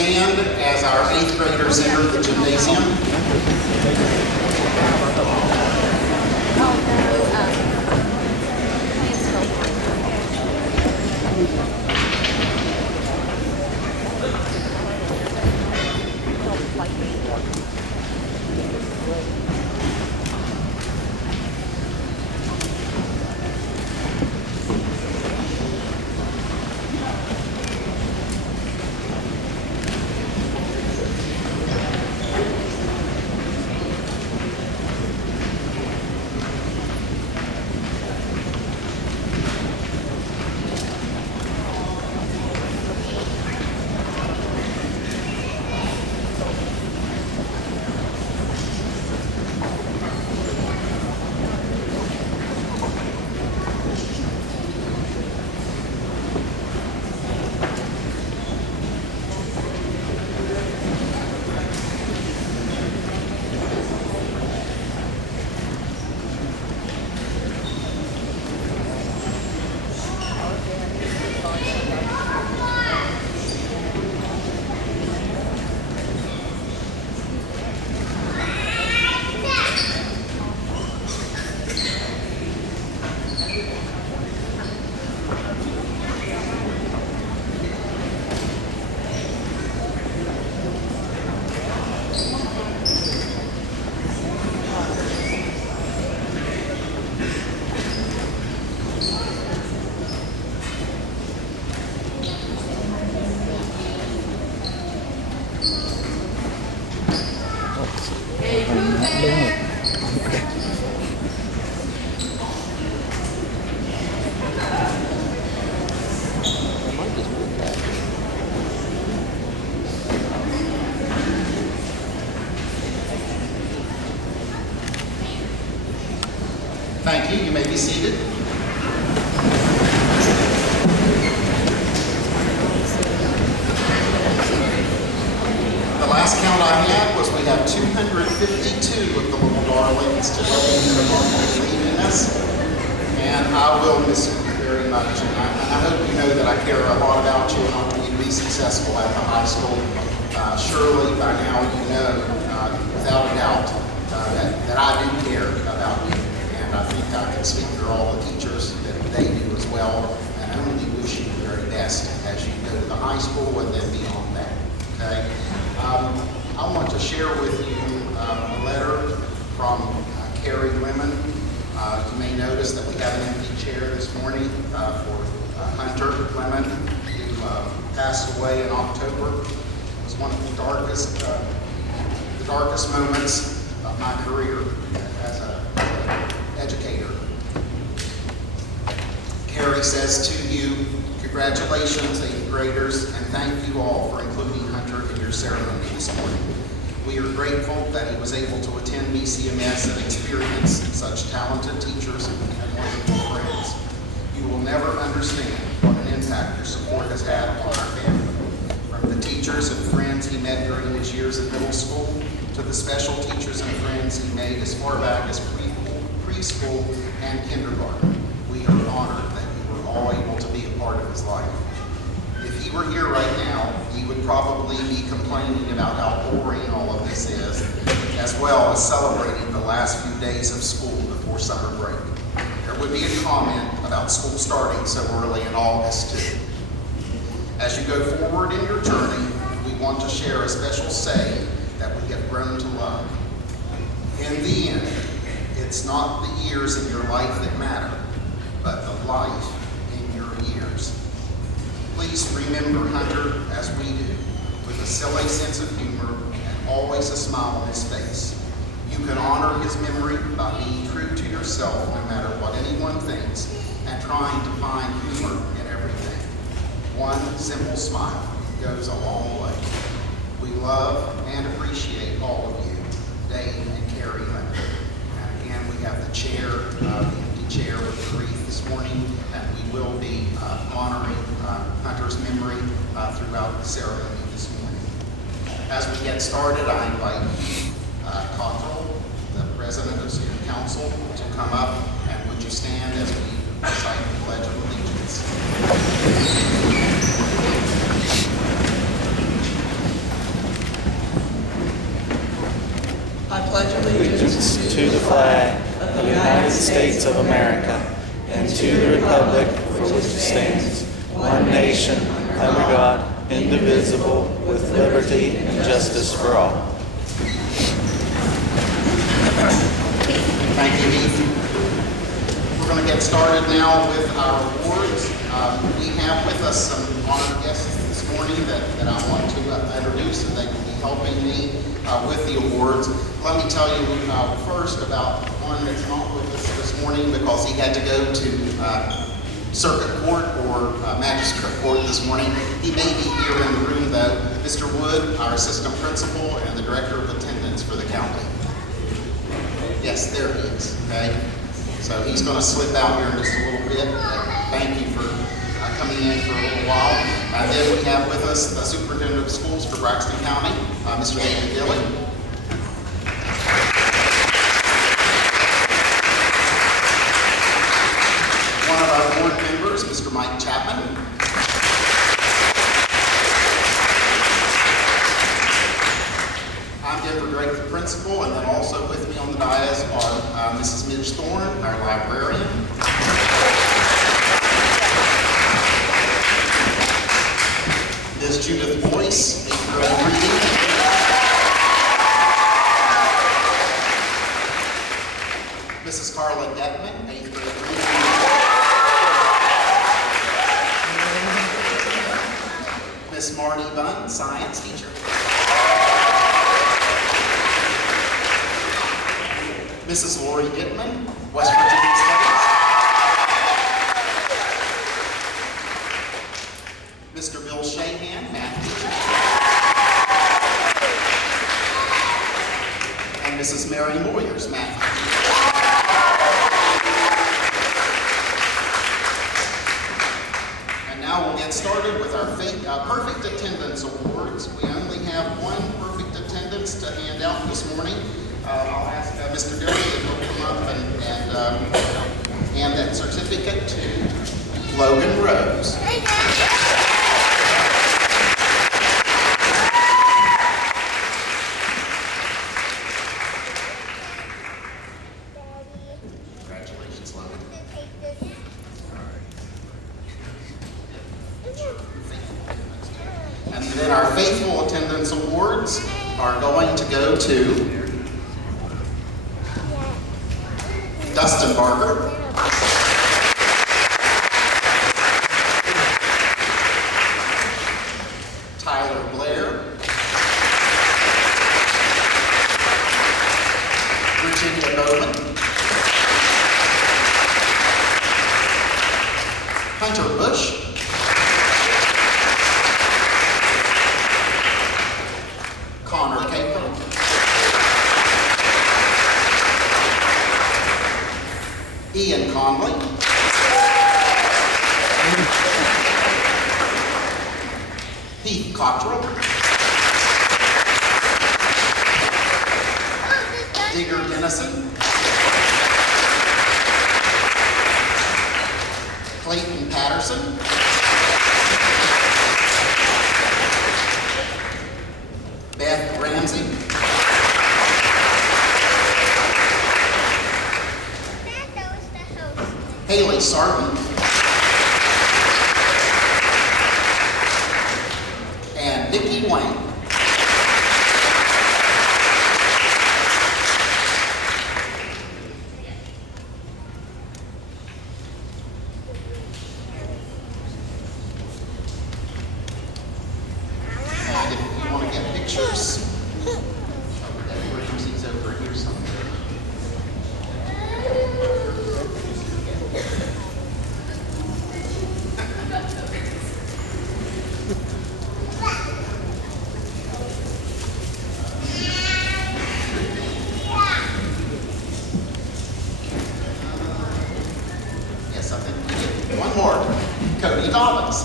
stand as our 8th graders enter the gymnasium. Thank you. You may be seated. The last count I had was we have 252 of the little darlings today that are going to be leaving us. And I will miss you very much. And I hope you know that I care a lot about you and I want you to be successful at the high school. Surely by now you know, without a doubt, that I do care about you. And I think I can speak for all the teachers that they do as well. And I only wish you the very best as you go to the high school and then beyond that. Okay? I want to share with you a letter from Carrie Lemon. You may notice that we have an empty chair this morning for Hunter Lemon, who passed away in October. It was one of the darkest moments of my career as an educator. Carrie says to you, congratulations, 8th graders, and thank you all for including Hunter in your ceremony this morning. We are grateful that he was able to attend BCMS and experience such talented teachers and wonderful friends. You will never understand what an impact your support has had on our family. From the teachers and friends he met during his years at middle school, to the special teachers and friends he made as far back as preschool and kindergarten. We are honored that you were all able to be a part of his life. If he were here right now, he would probably be complaining about how boring all of this is, as well as celebrating the last few days of school before summer break. There would be a comment about school starting so early in August, too. As you go forward in your journey, we want to share a special saying that we have grown to love. In the end, it's not the years of your life that matter, but the life in your years. Please remember Hunter as we do, with a silly sense of humor and always a smile on his face. You can honor his memory by being true to yourself no matter what anyone thinks and trying to find humor in everything. One simple smile goes a long way. We love and appreciate all of you, Dave and Carrie Lemon. And again, we have the chair, the empty chair with the wreath this morning, and we will be honoring Hunter's memory throughout the ceremony this morning. As we get started, I invite Cottrell, the President of Student Council, to come up, and would you stand as we recite the Pledge of Allegiance. flag of the United States of America and to the republic for which it stands, one nation, under God, indivisible, with liberty and justice for all. Thank you, Heath. We're going to get started now with our awards. We have with us some honored guests this morning that I want to introduce, and they will be helping me with the awards. Let me tell you first about one that's not with us this morning because he had to go to circuit court or magistrate court this morning. He may be here in the room though. Mr. Wood, our assistant principal and the director of attendance for the county. Yes, there he is, okay? So he's going to slip out here in just a little bit. Thank you for coming in for a little while. Then we have with us the superintendent of schools for Braxton County, Mr. David Gilly. One of our board members, Mr. Mike Chapman. I'm Denver Drake, the principal, and then also with me on the dais are Mrs. Midge Thorne, our librarian. Ms. Judith Boyce, 8th grade reading. Mrs. Carla Detman, 8th grade reading. Miss Marty Bunn, science teacher. Mrs. Lori Dittman, West Virginia Studies. Mr. Bill Shahan, math teacher. And Mrs. Mary Moyers, math teacher. And now we'll get started with our perfect attendance awards. We only have one perfect attendance to hand out this morning. I'll ask Mr. Gilly if he'll come up and hand that certificate to Logan Rose. Congratulations, Logan. And then our faithful attendance awards are going to go to Dustin Barker, Tyler Blair, Virginia Bowman, Hunter Bush, Connor Caper, Ian Conley, Heath Cottrell, Digger Dennison, Clayton Patterson, Beth Ramsey, Haley Sarton, and Nikki Wayne. And if you want to get pictures, Ramsey's over here somewhere. Yes, I think we did. One more. Cody Dobbins.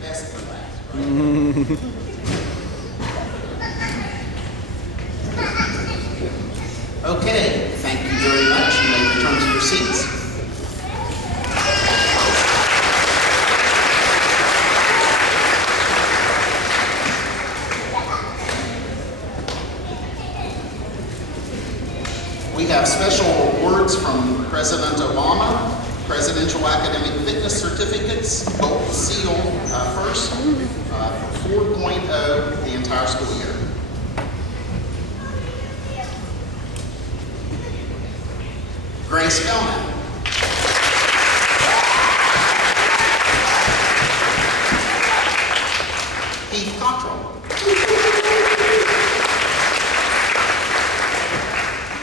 Best for last. Okay, thank you very much. You may return to your seats. We have special awards from President Obama, Presidential Academic Fitness Certificates, Gold Seal first, 4.0 the entire school year. Grace Belknap. Keith Cottrell.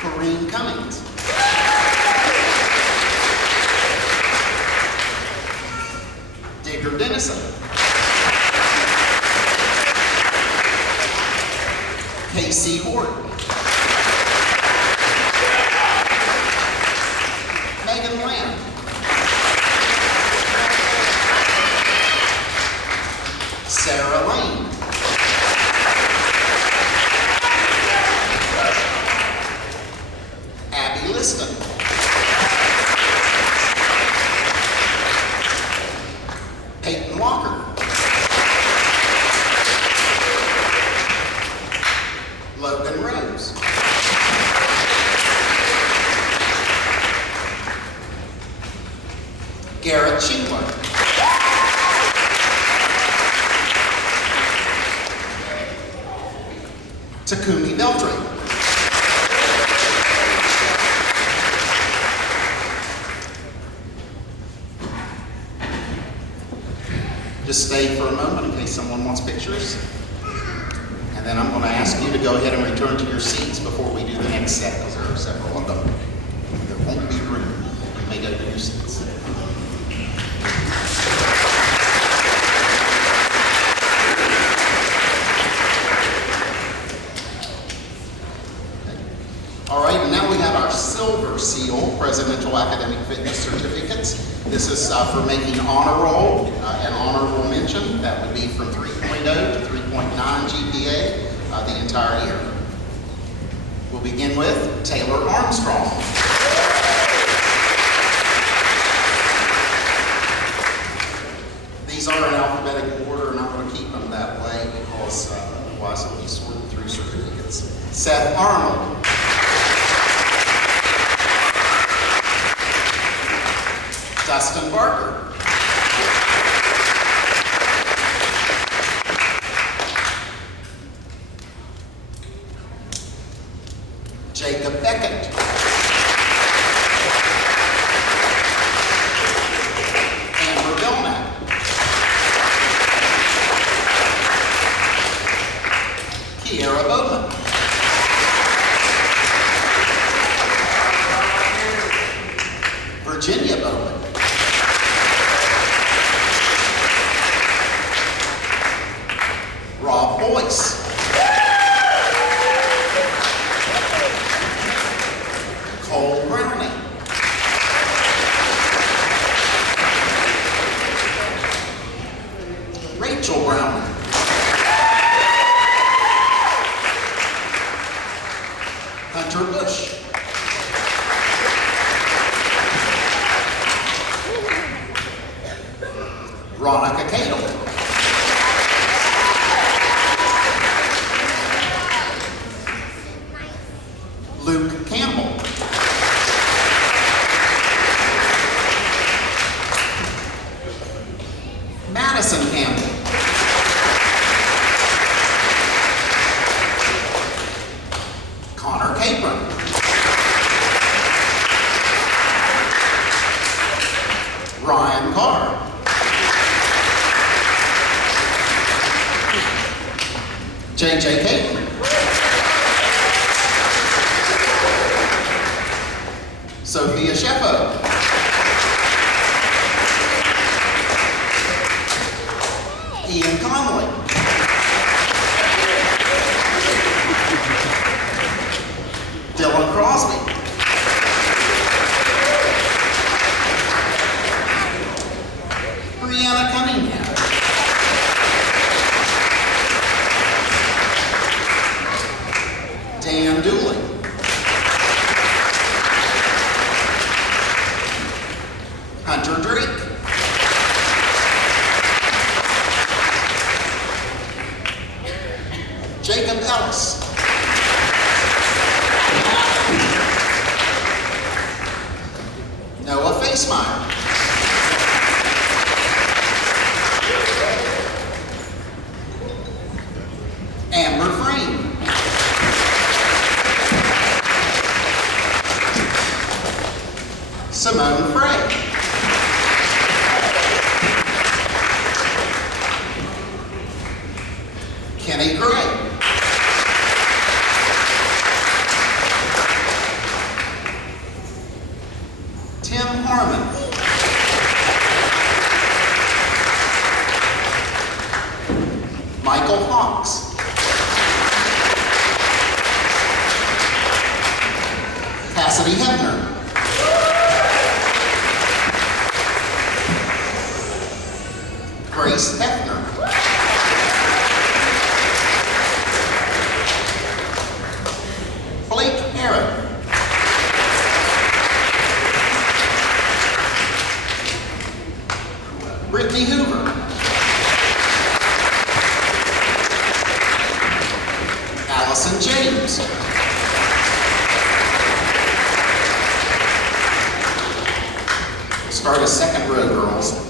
Corrine Cummings. Digger Dennison. Casey Hort. Megan Lamb. Sarah Lane. Abby Liston. Peyton Walker. Logan Rose. Garrett Schindler. Takumi Beltran. Just stay for a moment in case someone wants pictures. And then I'm going to ask you to go ahead and return to your seats before we do the next set, because there are several of them. There won't be room. You may go to your seats. All right, and now we have our Silver Seal Presidential Academic Fitness Certificates. This is for making honor roll, an honorable mention. That would be from 3.0 to 3.9 GPA the entire year. We'll begin with Taylor Armstrong. These are in alphabetical order, and I'm going to keep them that way because otherwise it'll be sorted through certificates. Seth Arnold. Dustin Barker. Jacob Beckett. Amber Belknap. Kiera Bowman. Virginia Bowman. Rob Boyce. Cole Browning. Rachel Browning. Hunter Bush. Ronica Cato. Luke Campbell. Madison Campbell. Connor Capron. Ryan Carr. JJ Caton. Sophia Shefo. Ian Conley. Dylan Crosby. Brianna Cunningham. Dan Dooley. Hunter Drake. Jacob Ellis. Simone Frey. Kenny Gray. Tim Harmon. Michael Hawks. Cassidy Hebner. Grace Hefner. Blake Aaron. Brittany Hoover. Allison James. Start a second row, girls.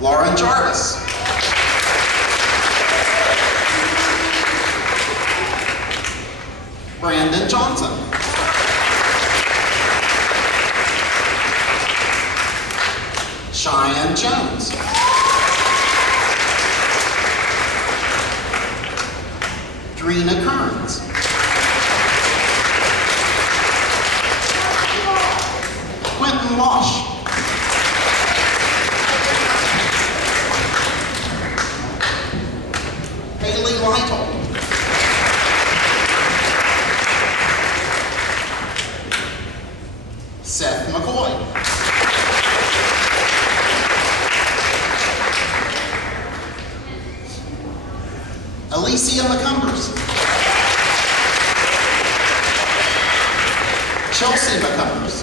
Lauren Jarvis. Brandon Johnson. Cheyenne Jones. Drina Kearns. Quentin Walsh. Haley Lytle. Seth McCoy. Alicia McCumbers. Chelsea McCumbers.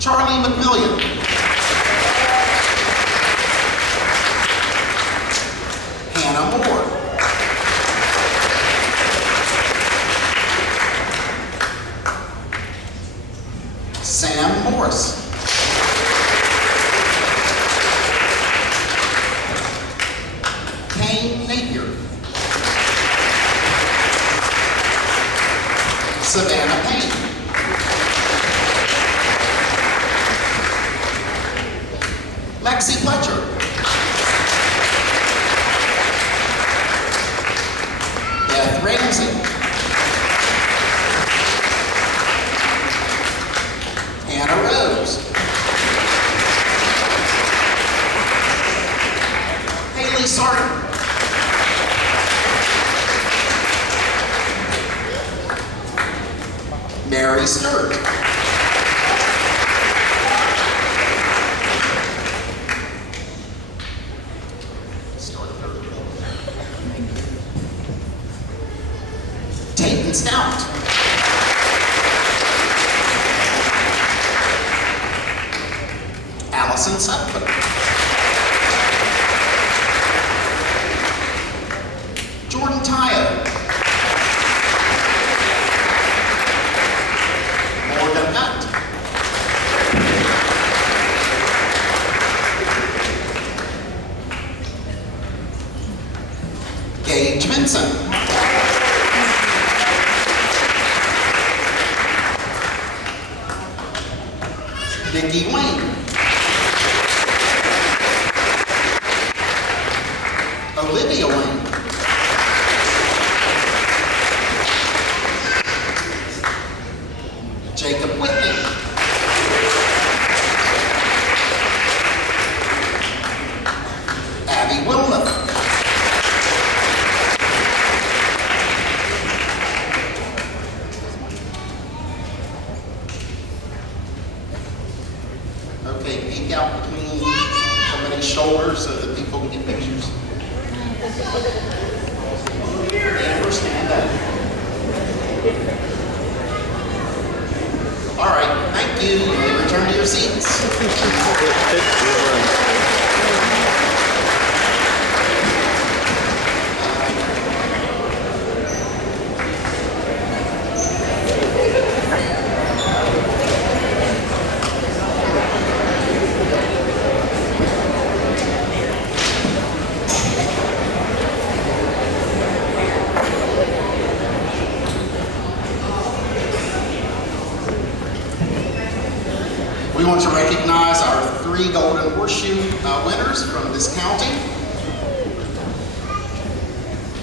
Charlie McMillian. Hannah Moore. Sam Morris. Kane Napier. Savannah Payne. Lexi Fletcher. Beth Ramsey. Hannah Rose. Haley Sarton. Mary Sturt. Tayton Stout. Allison Sutton. Jordan Tayo. Morgan Hunt. Gage Vincent. Nikki Wayne. Olivia Wayne. Jacob Whitney. Abby Wilmoth. Okay, peek out between somebody's shoulders so that people can get pictures. Amber, stand up. All right, thank you. You may return to your seats. want to recognize our 3 Golden Horseshoe winners from this county.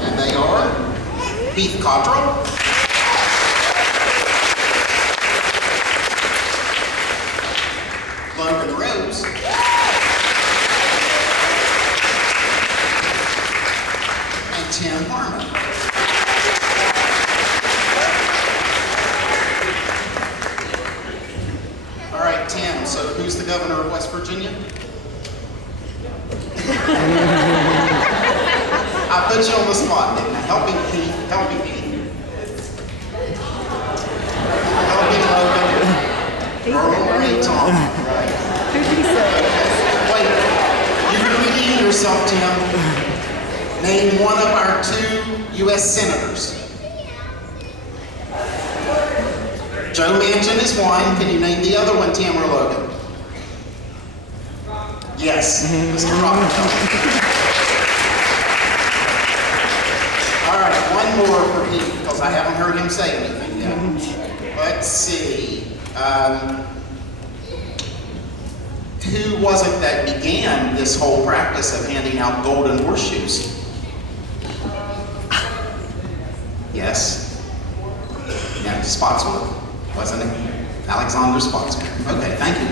And they are Heath Cottrell, Logan Rose, and Tim Harmon. All right, Tim, so who's the governor of West Virginia? I put you on the spot, didn't I? Helping Keith. Helping Logan. Earl Ray Tom. Right. Wait, you're repeating yourself, Tim. Name one of our 2 U.S. senators. Joe Manchin is one. Can you name the other one, Tim or Logan? Yes, Mr. Rockefeller. All right, one more for Pete, because I haven't heard him say anything yet. Let's see. Who was it that began this whole practice of handing out golden horseshoes? Yes? Yeah, Spotswood, wasn't it? Alexander Spotswood. Okay, thank you.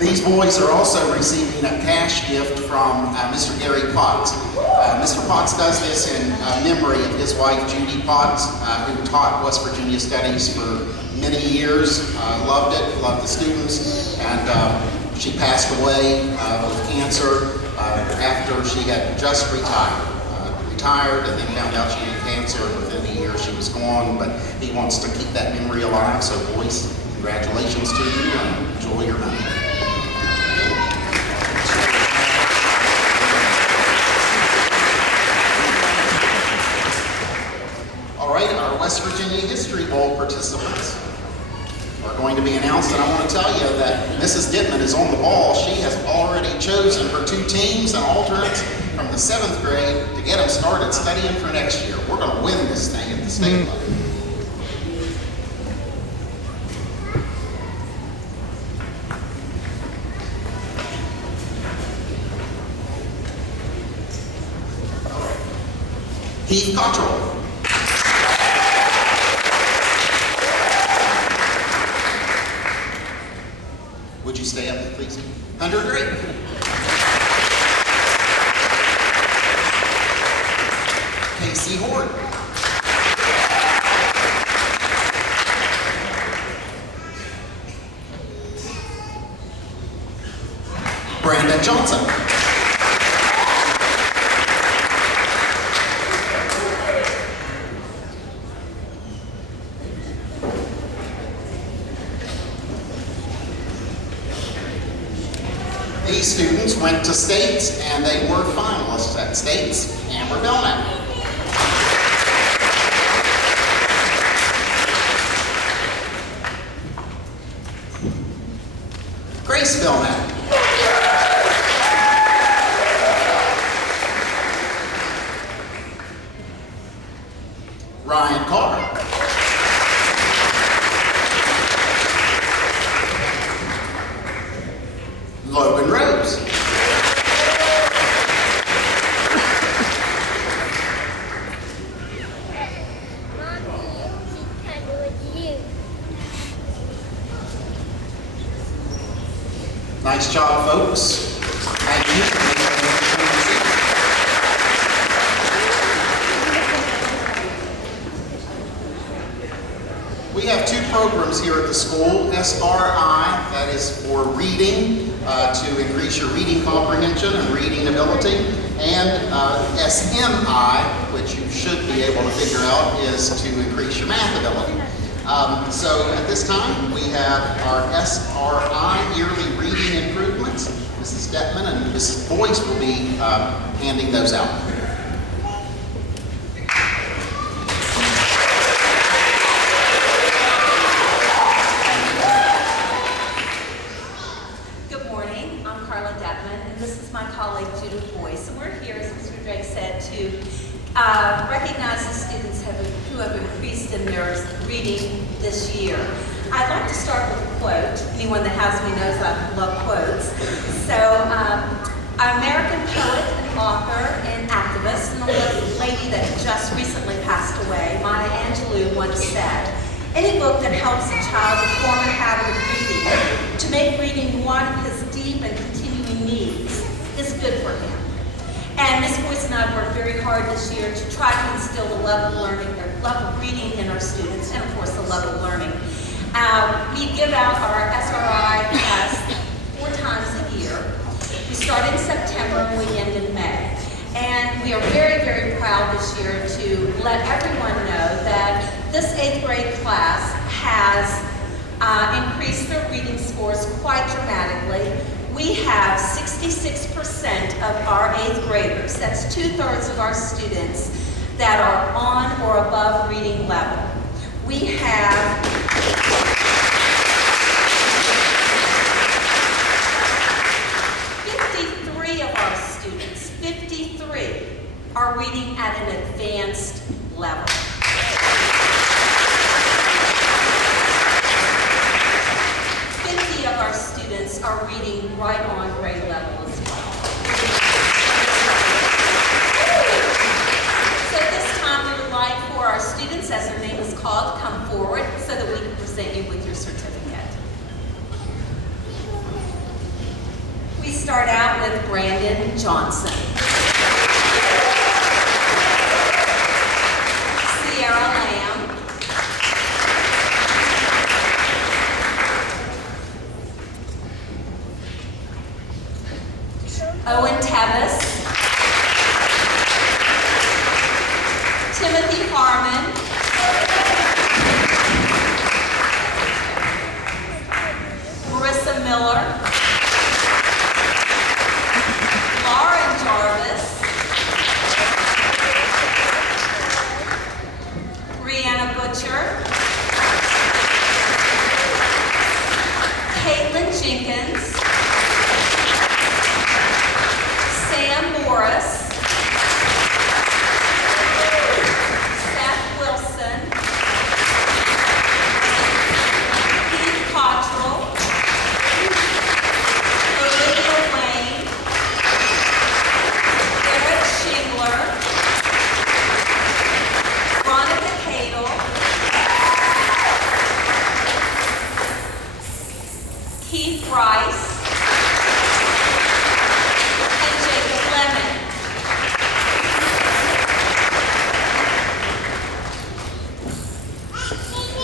These boys are also receiving a cash gift from Mr. Gary Potts. Mr. Potts does this in memory of his wife, Judy Potts, who taught West Virginia Studies for many years, loved it, loved the students, and she passed away with cancer after she had just retired and then found out she had cancer, and within a year she was gone, but he wants to keep that memory alive, so boys, congratulations to you and enjoy your money. Our West Virginia History Bowl participants are going to be announced, and I want to tell you that Mrs. Dittman is on the ball. She has already chosen her 2 teams and alternates from the 7th grade to get them started studying for next year. We're going to win this thing at the state level. Heath Cottrell. Would you stay up, please? Hunter Drake. Casey Hort. Brandon Johnson. These students went to states and they were finalists at states. Amber Belknap. Grace Belknap. Ryan Carr. Logan Rose. Nice job, folks. Thank you. We have 2 programs here at the school. SRI, that is for reading, to increase your reading comprehension and reading ability, and SMI, which you should be able to figure out, is to increase your math ability. So at this time, we have our SRI yearly reading improvements. Mrs. Detman and Mrs. Boyce will be handing those out. Recognize the this year. I'd like to start with a quote. Anyone that has me knows I love quotes. So, an American poet and author and activist, and a lady that just recently passed away, Maya Angelou, once said, "Any book that helps a child to form a habit of reading, to make reading one of his deep and continuing needs, is good for him." And Ms. Boyce and I worked very hard this year to try to instill the love of learning, or love of reading in our students, and of course the love of learning. We give out our SRI test 4 times a year. We start in September and we end in May. And we are very, very proud this year to let everyone know that this 8th grade class has increased their reading scores quite dramatically. We have 66% of our 8th graders, that's 2/3 of our students, that are on or above reading level. We have 53 of our students, 53, are reading at an advanced level. 50 of our students are reading right on grade level as well. So this time we would like for our students, as their name is called, to come forward so that we can present you with your certificate. We start out with Brandon Johnson. Sierra Lamb. Owen Tevis. Timothy Harmon. Marissa Miller. Lauren Jarvis. Brianna Butcher. Caitlin Jenkins. Sam Morris. Seth Wilson. Keith Cottrell. Olivia Wayne. Eric Shingler. Veronica Cadle. Keith Rice. And Jacob Lemon.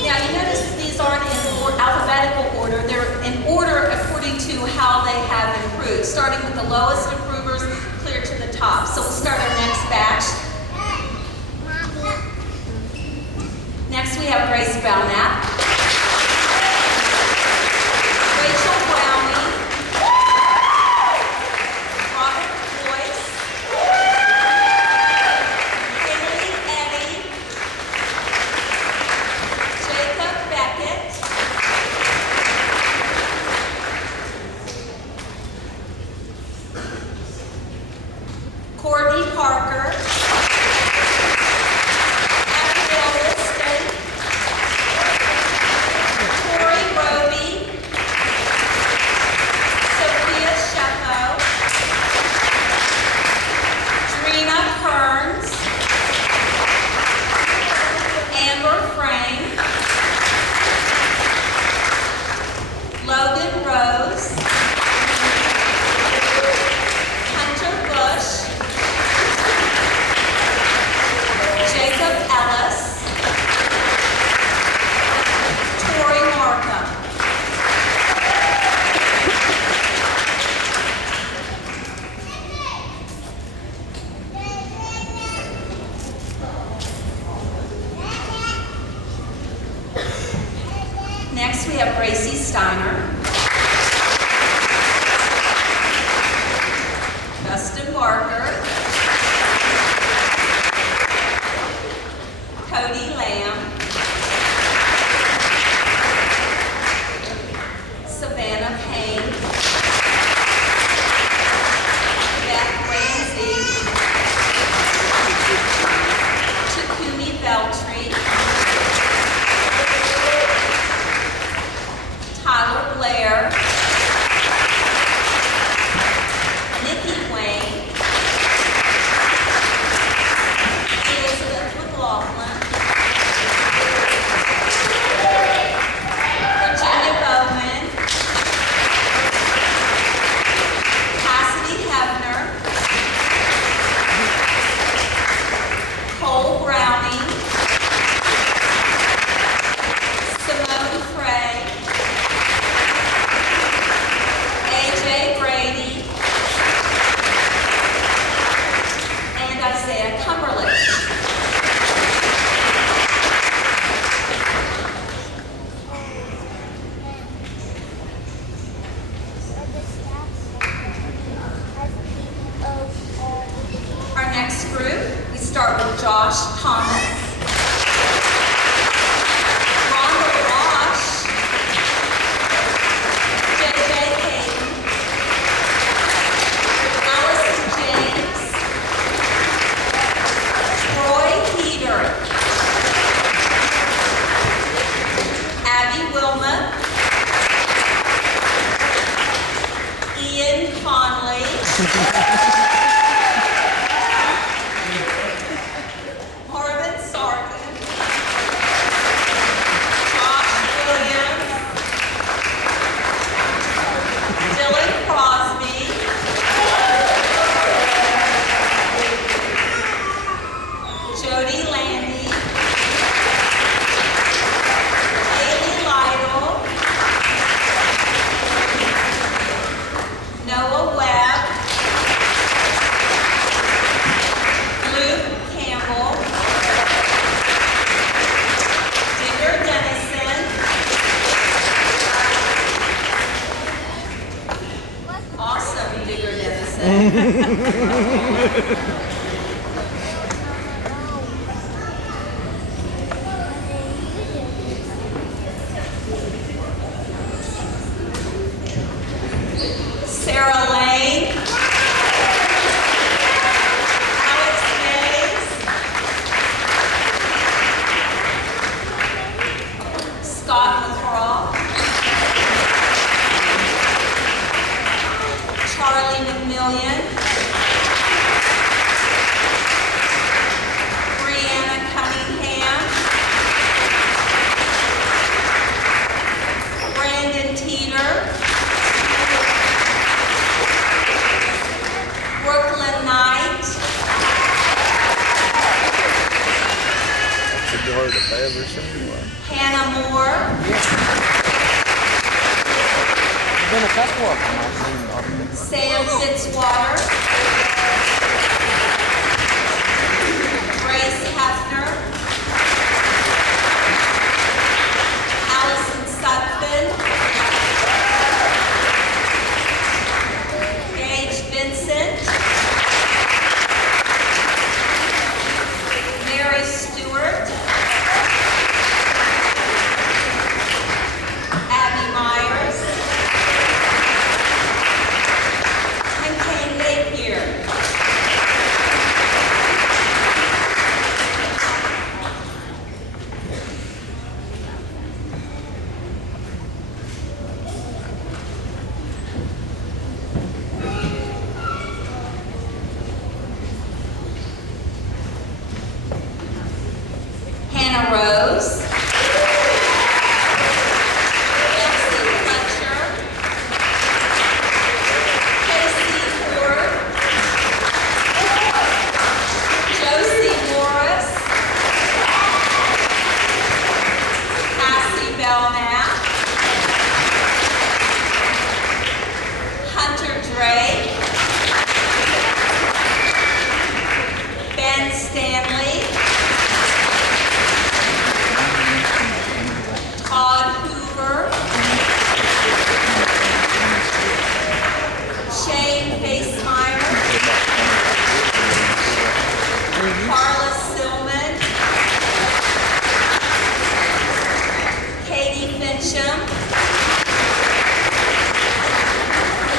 Now you notice that these aren't in alphabetical order. They're in order according to how they have improved, starting with the lowest improvers clear to the top. So we'll start our next batch. Next we have Grace Belknap. Rachel Browning. Robert Boyce. Emily Eddy. Jacob Beckett. Courtney Parker. Abigail Liston. Tori Roby. Sophia Sheppo. Drina Kearns. Amber Frame. Logan Rose. Hunter Bush. Jacob Ellis. Tori Markham. Next we have Gracie Steiner. Justin Barker. Cody Lamb. Savannah Payne. Beth Ramsey. Takumi Beltry. Sarah Lane. Alex Mays. Scott McCraw. Charlie McMillian. Brianna Cunningham. Brandon Teeter. Brooklyn Knight. That's the hard if I ever seen one. Hannah Moore. There's been a couple of them I've seen on them. Sam Fitzwater. Grace Hefner. Allison Sutton. Gage Vincent. Mary Stewart. Abby Myers. And Kane Napier. Hannah Rose. Betsy Fletcher. Casey Ford. Josie Morris. Cassie Belknap. Hunter Drake. Ben Stanley. Todd Hoover. Shane Basemeyer. Carla Silman. Katie Fincham.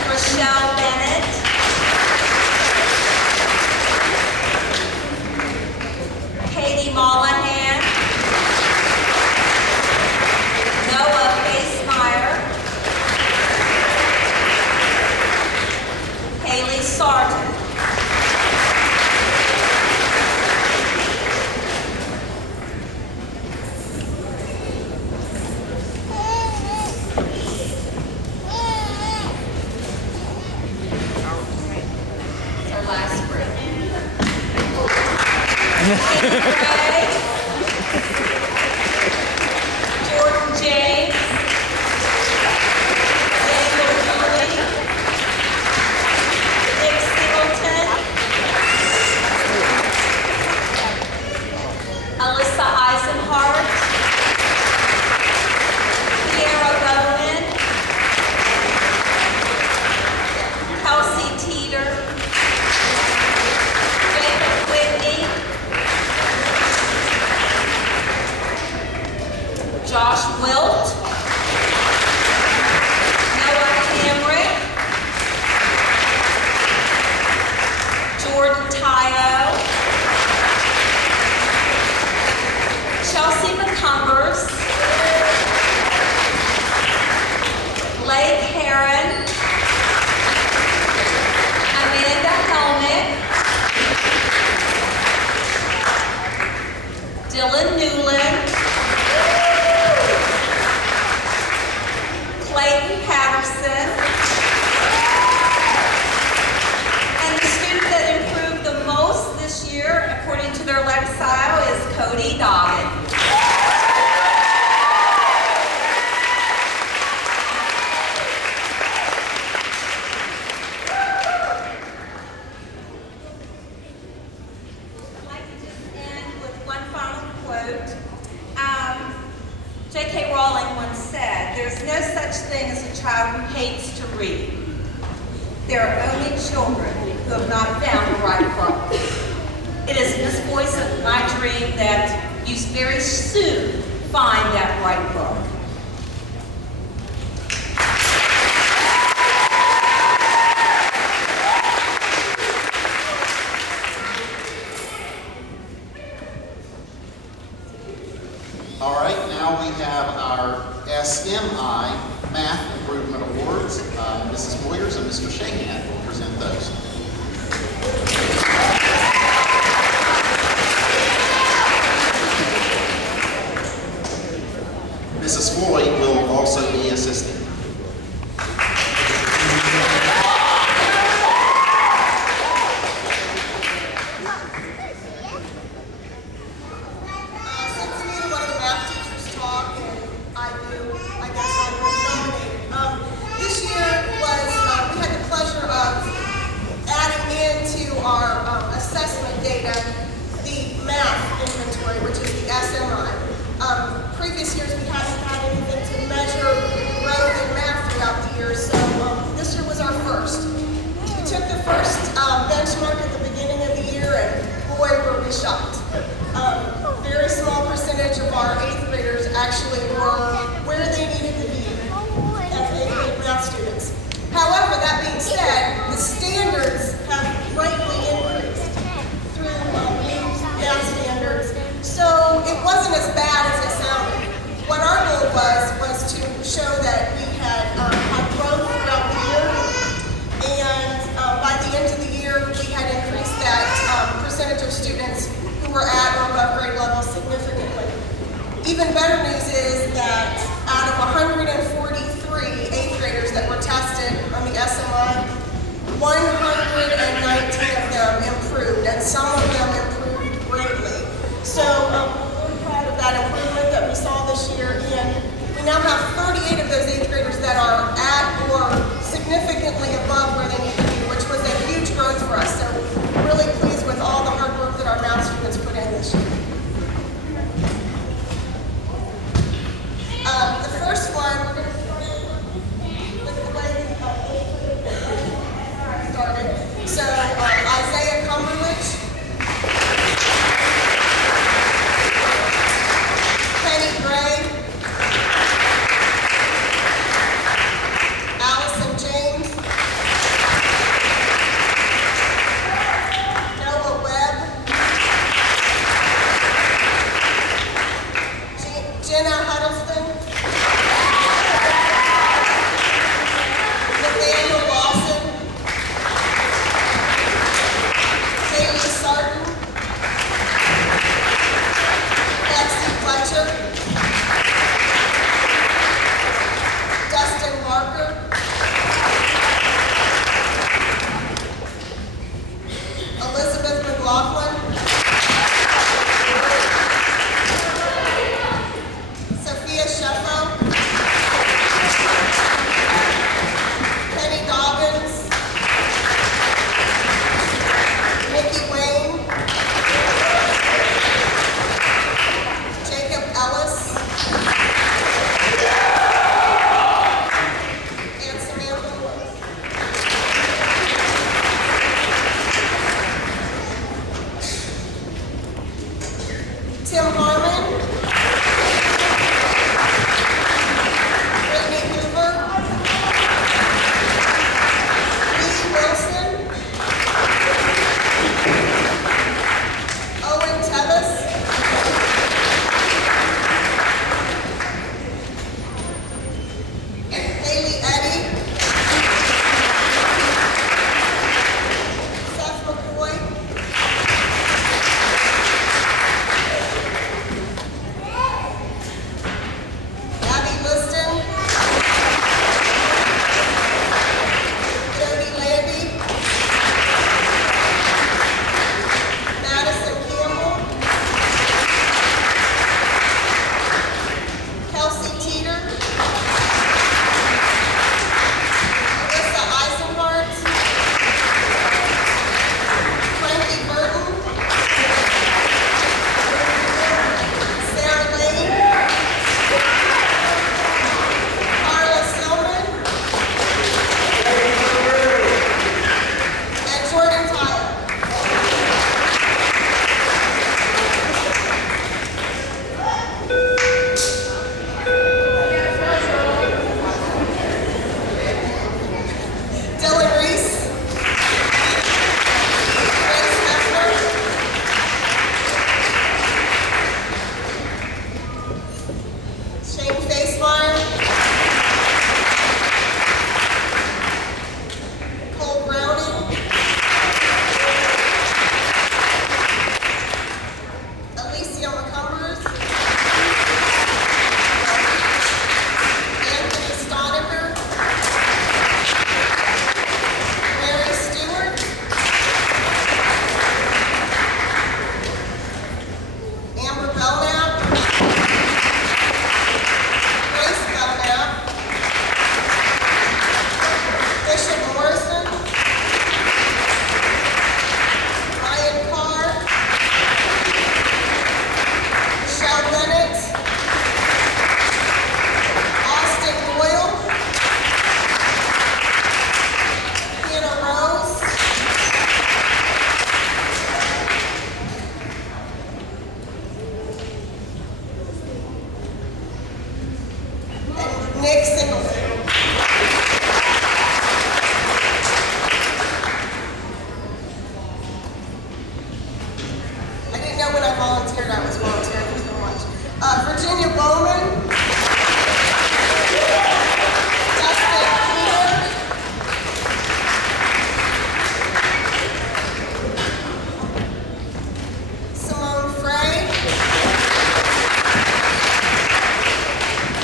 Rochelle Bennett. Katie Mollahan. Noah Basemeyer. Haley Sarton. It's our last group. Andy Gray. Jordan James. Daniel Cooley. Nick Singleton. Alyssa Eisenhart. Kiara Bowen. Kelsey Teeter. Jacob Whitney. Josh Wilt. Noah Hamrick. Jordan Tyo. Chelsea McCumbers. Blake Heron. Amanda Helmick. Dylan Newland. Clayton Patterson. And the student that improved the most this year, according to their lexile, is Cody Doggett. I'd like to just end with one final quote. J.K. Rowling once said, "There's no such thing as a child who hates to read. There are only children who have not found the right book. It is this voice of my dream that you very soon find that right book. All right, now we have our SMI Math Improvement Awards. Mrs. Moyers and Mr. Shahan will present those. Mrs. Floyd will also be assisting. Previous years we hadn't had anything to measure growth in math throughout the year, so this year was our first. We took the first benchmark at the beginning of the year, and boy, were we shocked. Very small percentage of our 8th graders actually were where they needed to be as 8th grade math students. However, that being said, the standards have greatly increased through new math standards, so it wasn't as bad as it sounded. What our goal was to show that we had growth throughout the year, and by the end of the year, we had increased that percentage of students who were at or above grade level significantly. Even better news is that out of 143 8th graders that were tested on the SMI, 119 of them improved, and some of them improved greatly. So we're really proud of that improvement that we saw this year, and we now have 38 of those 8th graders that are at or significantly above where they need to be, which was a huge growth for us. So we're really pleased with all the hard work that our math students put in this year. The first one, we're going to start with the way we started. So Isaiah Cumberledge, Penny Gray, Nick Singleton. I didn't know when I volunteered I was volunteering so much. Virginia Bowman. Dustin Keeler. Simone Frey.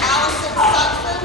Allison Sutton.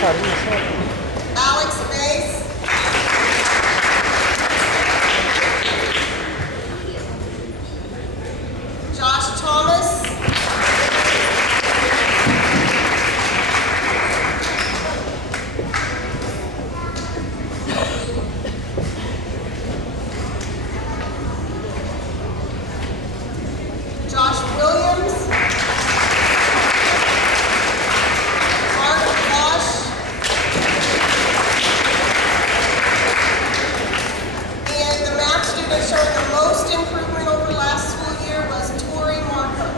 Alex Mace. Josh Thomas. Josh Williams. Mark Bosch. And the math student showing the most improvement over last school year was Tori Markham.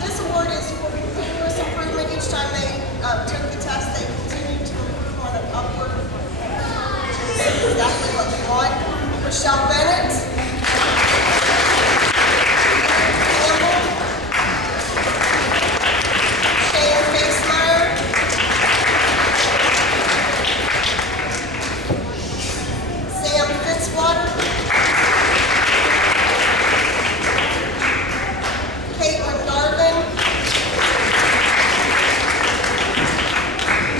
This award is for continuous improvement. Each time they took the test, they continued to improve on an upward, which is exactly what we want. Michelle Bennett. Campbell. Shane Facemeyer. Sam Fitzwater. Caitlin Garvin.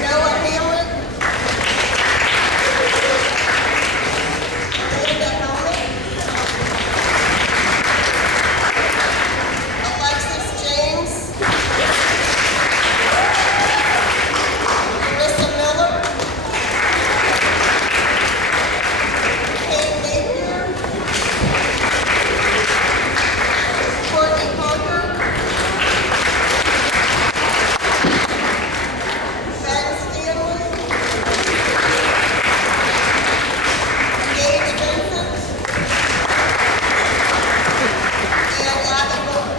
Noah Hamlet. Amanda Helmet. Alexis James. Marissa Miller. Kate Napier. Courtney Parker. Ben Stanley. Gage Vincent. And Abby Moore.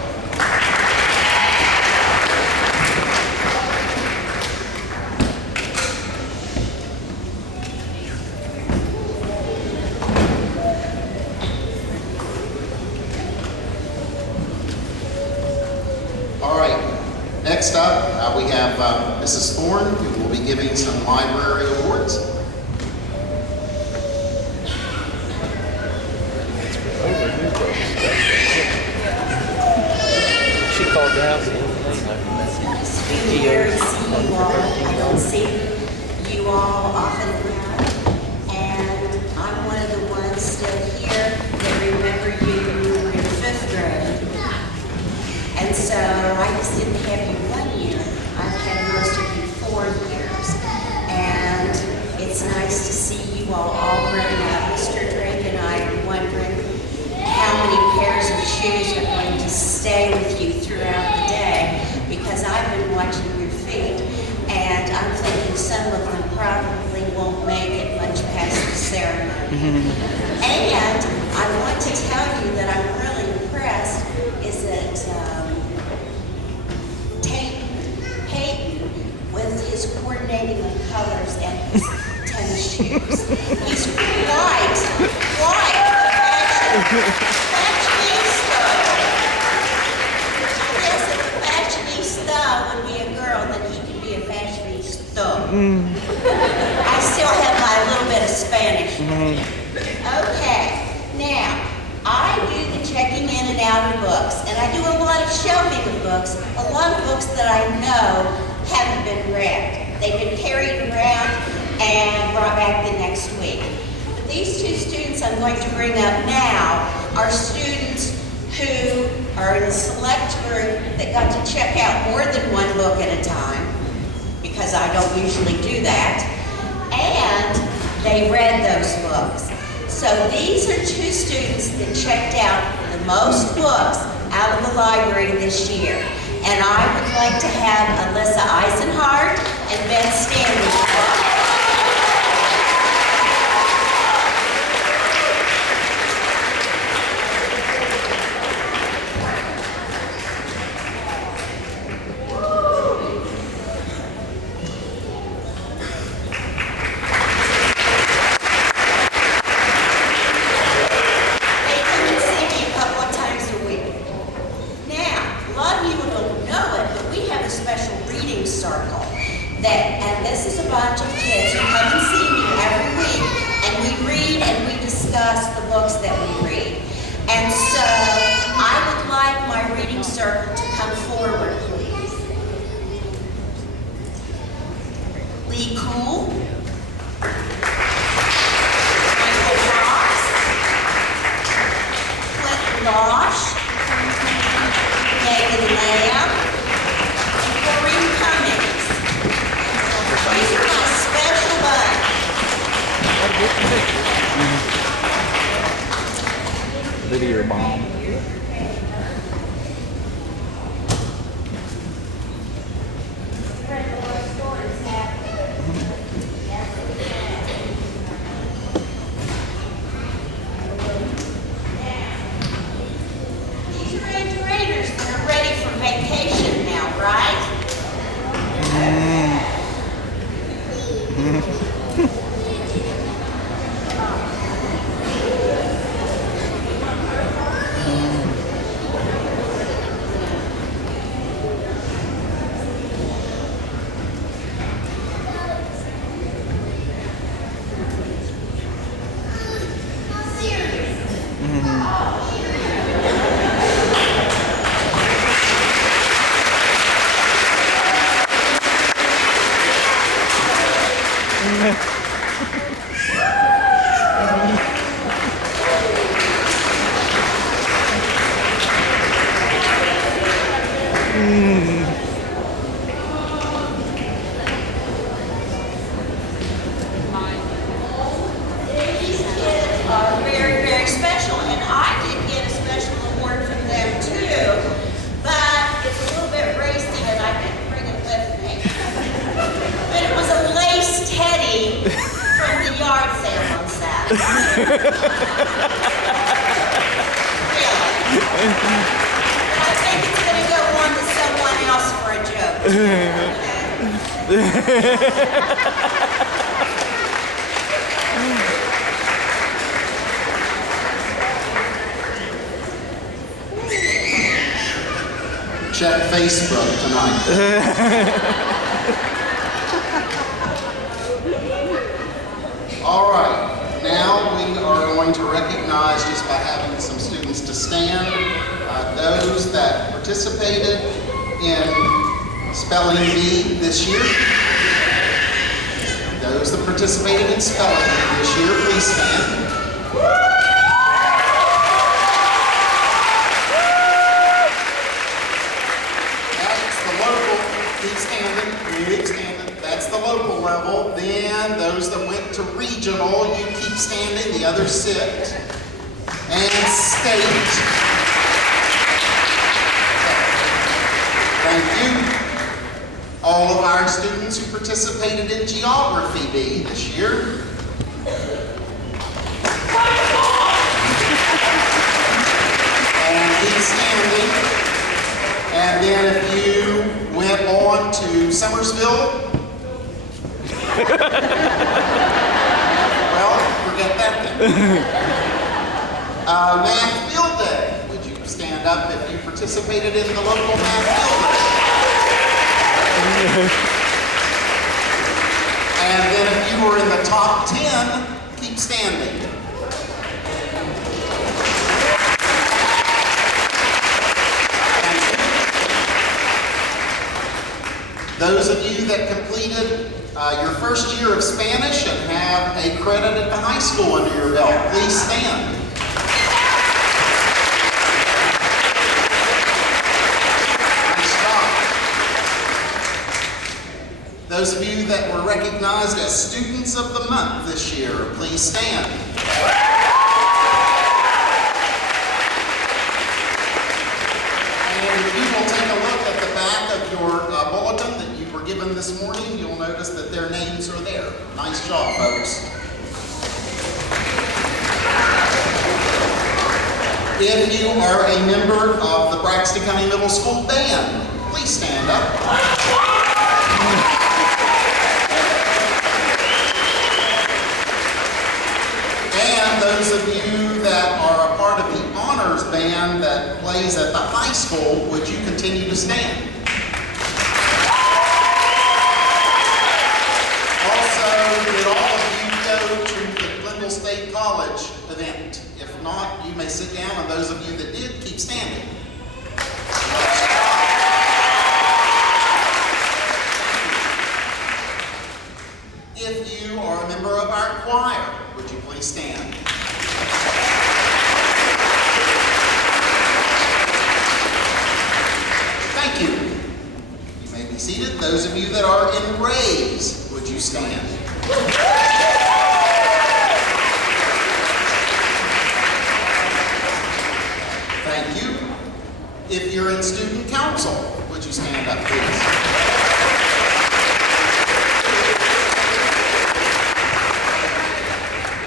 All right, next up, we have Mrs. Thorne, who will be giving some library awards. She called the house the other day. Here to see you all. I don't see you all often enough. And I'm one of the ones still here that remember you when you were in 5th grade. And so I just didn't have you 1 year. I've had most of you 4 years. And it's nice to see you all grown up. Mr. Drake and I are wondering how many pairs of shoes are going to stay with you throughout the day, because I've been watching your feet, and I'm thinking some of them probably won't make it much past the ceremony. And I want to tell you that I'm really impressed is that Peyton, with his coordinating of colors and his tennis shoes, he's quite fashionista. I guess if a fashionista would be a girl, then he could be a fashionista. I still have my little bit of Spanish. Okay, now, I do the checking in and out of books, and I do a lot of shelving of books, a lot of books that I know haven't been read. They've been carried around and brought back the next week. But these 2 students I'm going to bring up now are students who are in a select group that got to check out more than 1 book at a time, because I don't usually do that, and they read those books. So these are 2 students that checked out the most books out of the library this year. And I would like to have Alyssa Eisenhardt and Ben Stanley. and this is a bunch of kids who come and see me every week, and we read and we discuss the books that we read. And so I would like my reading circle to come forward, please. Lee Cool, Michael Ross, Clinton Losh, Megan Lamb, and Corinne Cummings. These are my special bunch. Video bomb. These are eighth graders that are ready for vacation now, right? These kids are very, very special, and I did get a special award from them too, but it's a little bit racy and I didn't bring it with me. But it was a lace teddy from the yard sale on Saturday. Really. I think it's going to go on to someone else for a joke. Check Facebook tonight. All right, now we are going to recognize, just by having some students to stand, those that participated in Spelling Bee this year. Those that participated in Spelling Bee this year, please stand. Keep standing. That's the local level. Then those that went to regional, you keep standing. The others sit. And state. Thank you. All of our students who participated in Geography Bee this year. And keep standing. And then if you went on to Summersville, well, forget that then. Math Field Day. Would you stand up if you participated in the local Math Field Day? And then if you were in the top 10, keep standing. Those of you that completed your first year of Spanish and have a credit at the high school under your belt, please stand. Nice job. Those of you that were recognized as Students of the Month this year, please stand. And if you will take a look at the back of your bulletin that you were given this morning, you'll notice that their names are there. Nice job, folks. If you are a member of the Braxton County Middle School band, please stand up. And those of you that are a part of the honors band that plays at the high school, would you continue to stand? did all of you go to the Glendale State College event? If not, you may sit down, and those of you that did, keep standing. If you are a member of our choir, would you please stand? Thank you. You may be seated. Those of you that are in Rays, would you stand? Thank you. If you're in student council, would you stand up, please?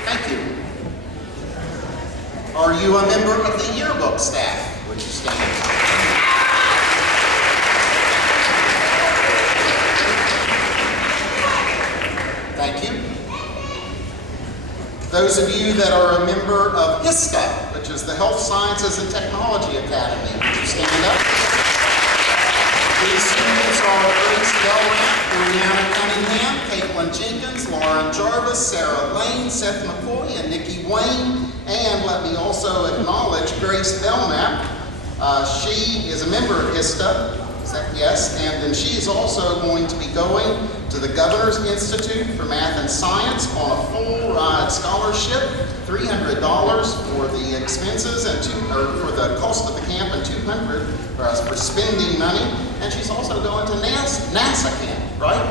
Thank you. Are you a member of the yearbook staff? Would you stand? Thank you. Those of you that are a member of HISTA, which is the Health Sciences and Technology Academy, would you stand up? These students are Grace Delran, Brianna Cunningham, Caitlin Jenkins, Lauren Jarvis, Sarah Lane, Seth McCoy, and Nikki Wayne. And let me also acknowledge Grace Belknap. She is a member of HISTA. Yes, and then she is also going to be going to the Governor's Institute for Math and Science on a full ride scholarship, $300 for the expenses and for the cost of the camp, and $200 for spending money. And she's also going to NASA camp, right?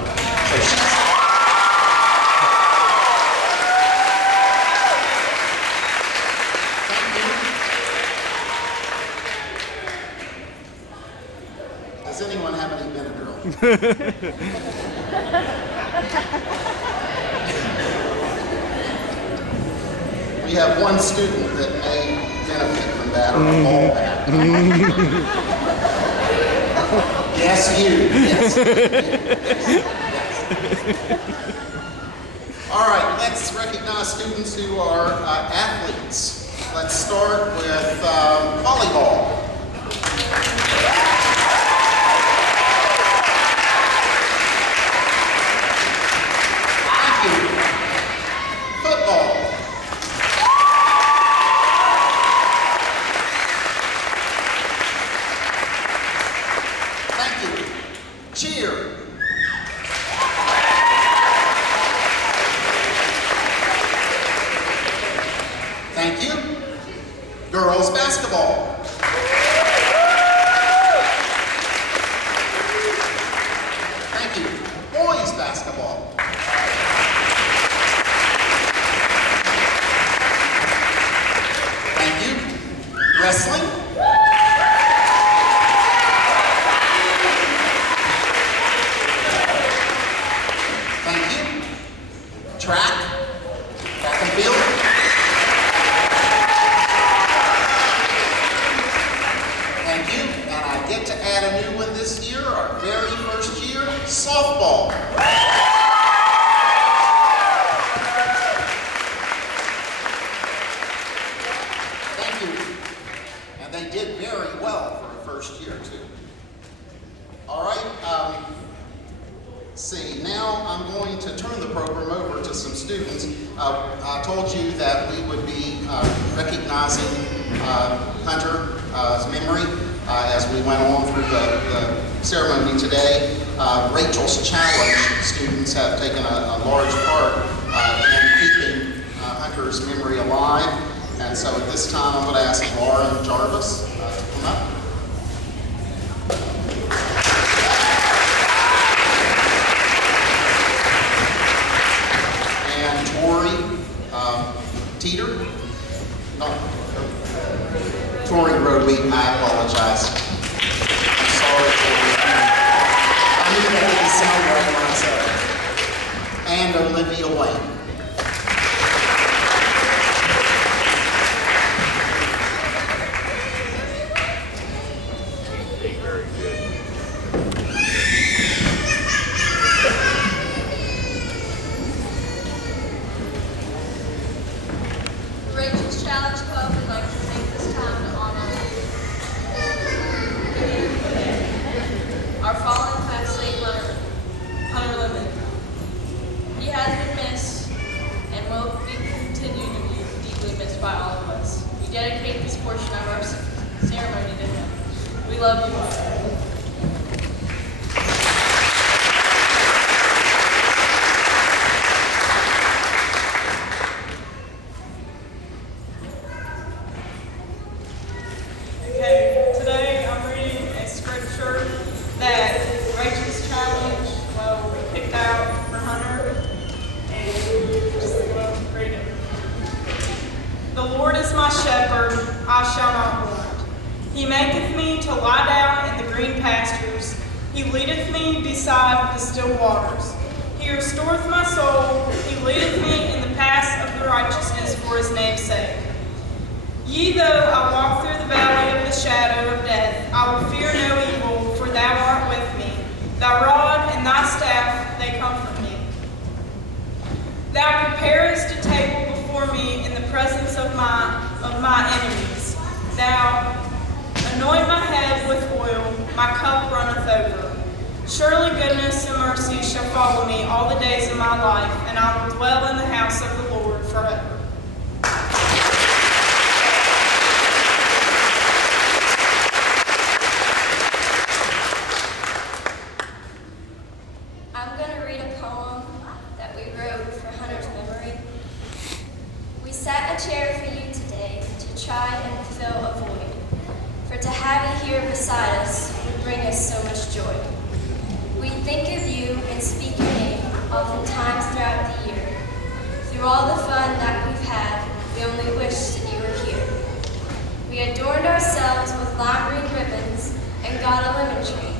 So does anyone have any Benadryl? We have one student that may benefit from that or all that. Yes, you. Yes. All right, let's recognize students who are athletes. Let's start with volleyball. Football. Thank you. Cheer. Thank you. Girls basketball. Thank you. Boys basketball. Thank you. Wrestling. Thank you. Track and field. Thank you. And I get to add a new one this year, our very first year, softball. Thank you. And they did very well for a first year, too. All right. See, now I'm going to turn the program over to some students. I told you that we would be recognizing Hunter's memory as we went on through the ceremony today. Rachel's Challenge students have taken a large part in keeping Hunter's memory alive. And so at this time, I'm going to ask Lauren Jarvis to come up. And Tori Teeter. No, Tori Roby, I apologize. I'm sorry, Tori. I knew that didn't sound right when I said it. And Olivia Wayne. Rachel's Challenge Club would like to take this time to honor our fallen classmate, Hunter Lemon. He has been missed by all of us. We dedicate this portion of our ceremony to him. We love you all. Okay, today I'm reading a scripture that Rachel's challenge, we picked out for Hunter, and just read it. The Lord is my shepherd, I shall not want. He maketh me to lie down in the green pastures. He leadeth me beside the still waters. He restoreth my soul. He leadeth me in the paths of the righteousness for his name's sake. Yea, though I walk through the valley of the shadow of death, I will fear no evil, for thou art with me. Thy rod and thy staff, they comfort me. Thou preparest a table before me in the presence of my enemies. Thou anoint my head with oil, my cup runneth over. Surely goodness and mercy shall follow me all the days of my life, and I will dwell in the house of the Lord forever. I'm going to read a poem that we wrote for Hunter's memory. We set a chair for you today to try and fill a void. For to have you here beside us would bring us so much joy. We think of you and speak your name oftentimes throughout the year. Through all the fun that we've had, we only wish that you were here. We adorned ourselves with lime green ribbons and got a lemon tree.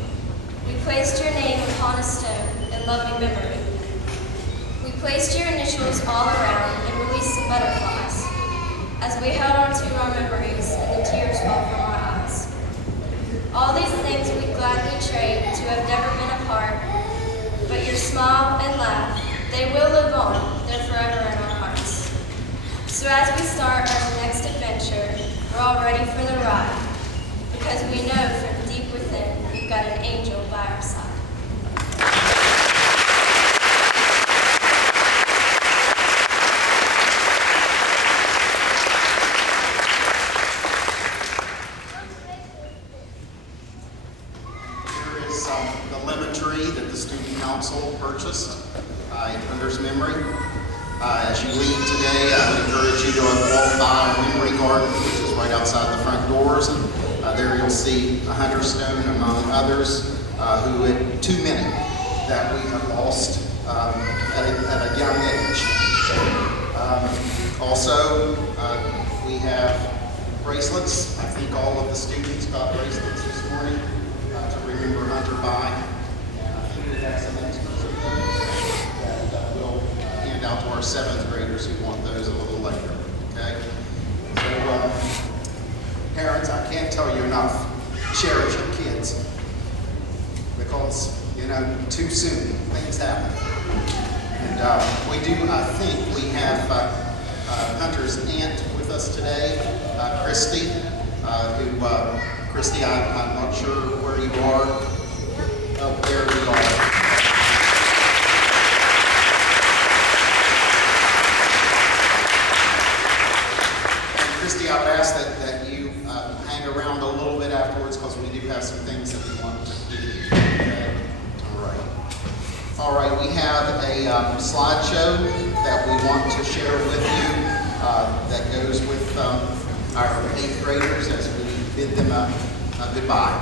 We placed your name upon a stone in loving memory. We placed your initials all around and released some butterflies. As we held on to our memories and the tears fell from our eyes. All these things we gladly trade to have never been apart, but your smile and laugh, they will live on, they're forever in our hearts. So as we start our next adventure, we're all ready for the ride, because we know from deep within we've got an angel by our side. The lemon tree that the student council purchased in Hunter's memory. As you leave today, I would encourage you to walk by our memory garden, which is right outside the front doors, and there you'll see a Hunter stone among others who had too many that we have lost at a young age. Also, we have bracelets. I think all of the students got bracelets this morning to remember Hunter by. And I think we have some extras of those that we'll hand out to our 7th graders who want those a little later. Okay? So, parents, I can't tell you enough, cherish your kids. Because, too soon things happen. And we do, I think we have Hunter's aunt with us today, Christy, Christy, I'm not sure where you are. Oh, there you are. And Christy, I would ask that you hang around a little bit afterwards because we do have some things that we want to do. Okay? All right, we have a slideshow that we want to share with you that goes with our 8th graders as we bid them a goodbye.